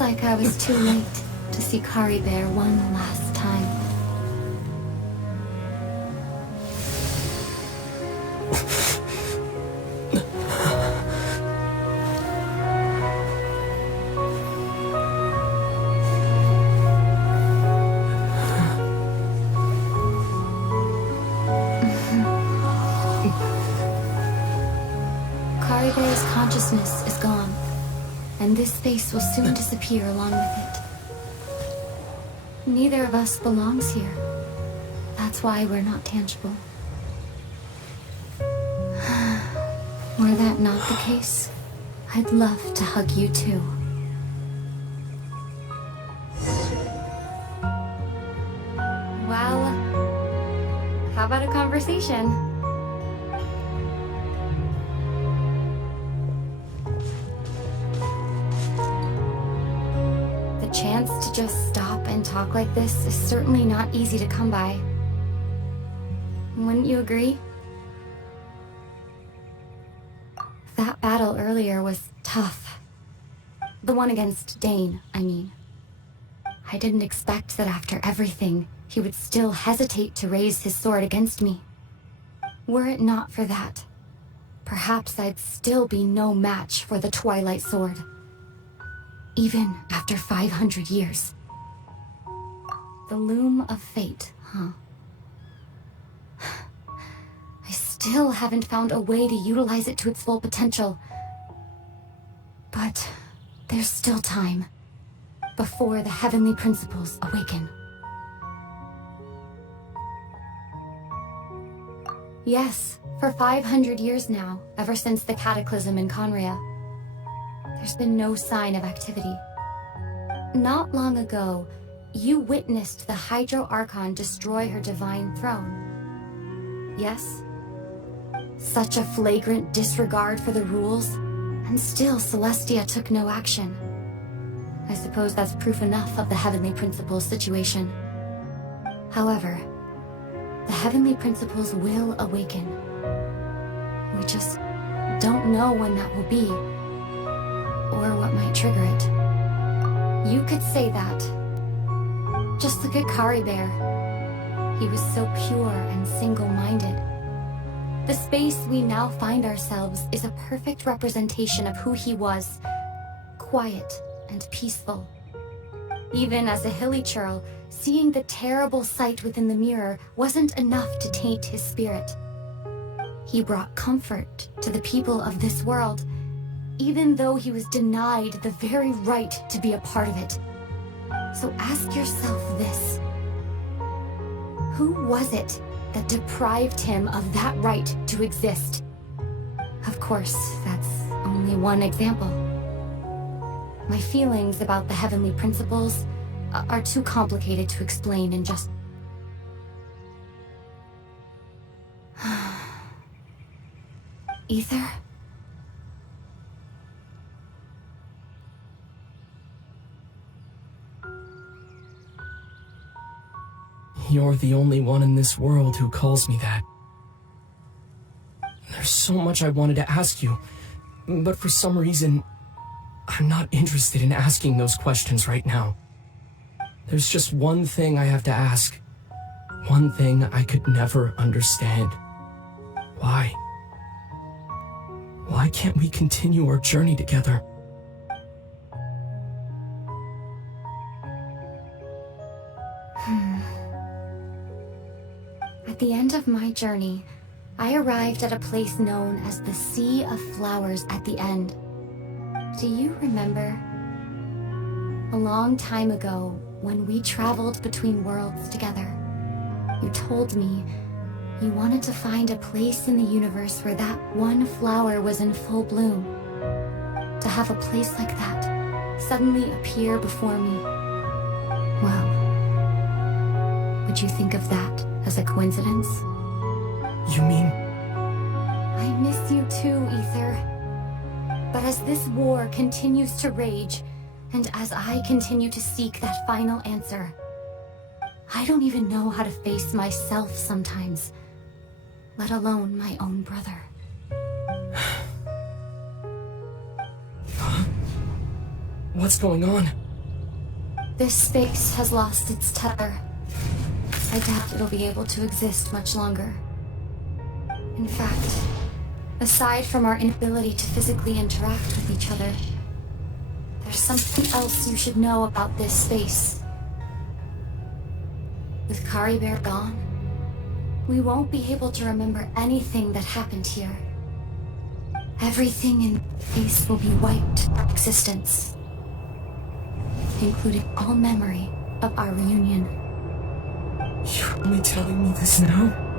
Looks like I was too late to see Kari Bear one last time. Kari Bear's consciousness is gone, and this space will soon disappear along with it. Neither of us belongs here. That's why we're not tangible. Were that not the case, I'd love to hug you too. Well, how about a conversation? The chance to just stop and talk like this is certainly not easy to come by. Wouldn't you agree? That battle earlier was tough. The one against Dane, I mean. I didn't expect that after everything, he would still hesitate to raise his sword against me. Were it not for that, perhaps I'd still be no match for the Twilight Sword. Even after 500 years. The loom of fate, huh? I still haven't found a way to utilize it to its full potential. But there's still time before the heavenly principles awaken. Yes, for 500 years now, ever since the cataclysm in Conria, there's been no sign of activity. Not long ago, you witnessed the Hydro Archon destroy her divine throne. Yes? Such a flagrant disregard for the rules, and still Celestia took no action. I suppose that's proof enough of the Heavenly Principles situation. However, the Heavenly Principles will awaken. We just don't know when that will be, or what might trigger it. You could say that. Just look at Kari Bear. He was so pure and single-minded. The space we now find ourselves is a perfect representation of who he was. Quiet and peaceful. Even as a hilly churl, seeing the terrible sight within the mirror wasn't enough to taint his spirit. He brought comfort to the people of this world, even though he was denied the very right to be a part of it. So ask yourself this. Who was it that deprived him of that right to exist? Of course, that's only one example. My feelings about the Heavenly Principles are too complicated to explain in just... Ether? You're the only one in this world who calls me that. There's so much I wanted to ask you, but for some reason, I'm not interested in asking those questions right now. There's just one thing I have to ask. One thing I could never understand. Why? Why can't we continue our journey together? At the end of my journey, I arrived at a place known as the Sea of Flowers at the End. Do you remember? A long time ago, when we traveled between worlds together, you told me you wanted to find a place in the universe where that one flower was in full bloom. To have a place like that suddenly appear before me. Well, would you think of that as a coincidence? You mean... I miss you too, Ether. But as this war continues to rage, and as I continue to seek that final answer, I don't even know how to face myself sometimes, let alone my own brother. What's going on? This space has lost its tether. I doubt it'll be able to exist much longer. In fact, aside from our inability to physically interact with each other, there's something else you should know about this space. With Kari Bear gone, we won't be able to remember anything that happened here. Everything in space will be wiped from existence, including all memory of our reunion. You're only telling me this now?